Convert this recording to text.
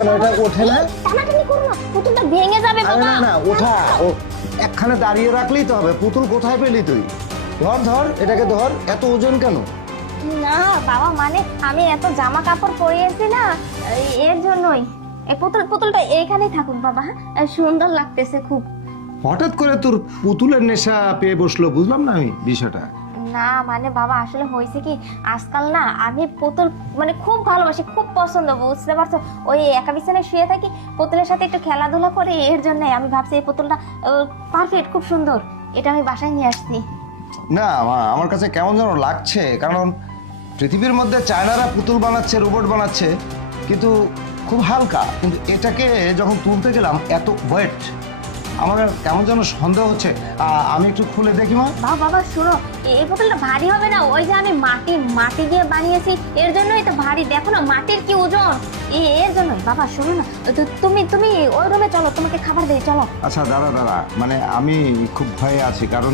ওটা ওঠে না। টানাটানি করো না, পুতুলটা ভেঙে যাবে আরে বাবা। না না, ওঠা ও একখানে দাঁড়িয়ে রাখলেই তো হবে। পুতুল কোথায় পেলি তুই? ধর ধর, এটাকে ধর। এত ওজন কেন? না বাবা, মানে আমি এত জামা কাপড় পরিয়েছি না, এর জন্যই। এই পুতুলটা এইখানেই থাকুক বাবা, হ্যাঁ? সুন্দর লাগতেছে খুব। হঠাৎ করে তোর পুতুলের নেশা পেয়ে বসলো, বুঝলাম না আমি বিষয়টা। না মানে বাবা, আসলে হয়েছে কি, আজকাল না আমি পুতুল মানে খুব ভালোবাসি, খুব পছন্দ, বুঝতে পারছো? ওই একা বিছানায় শুয়ে থাকি, পুতুলের সাথে একটু খেলাধুলা করি, এর জন্য আমি ভাবছি এই পুতুলটা পারফেক্ট, খুব সুন্দর, এটা আমি বাসায় নিয়ে আসছি। না আমার কাছে কেমন যেন লাগছে, কারণ পৃথিবীর মধ্যে চায়নারা পুতুল বানাচ্ছে, রোবট বানাচ্ছে, কিন্তু খুব হালকা। কিন্তু এটাকে যখন তুলতে গেলাম এত ওয়েট, আমার কেমন যেন সন্দেহ হচ্ছে। আমি একটু খুলে দেখি মা। বাবা শোনো, এই পুতুলটা ভারী হবে না, ওই যে আমি মাটি দিয়ে বানিয়েছি, এর জন্যই তো ভারী। দেখো না মাটির কি ওজন, এর জন্য। বাবা শোনো না, তুমি ওই রুমে চলো, তোমাকে খাবার দেই, চলো। আচ্ছা দাদা, মানে আমি খুব ভয়ে আছি, কারণ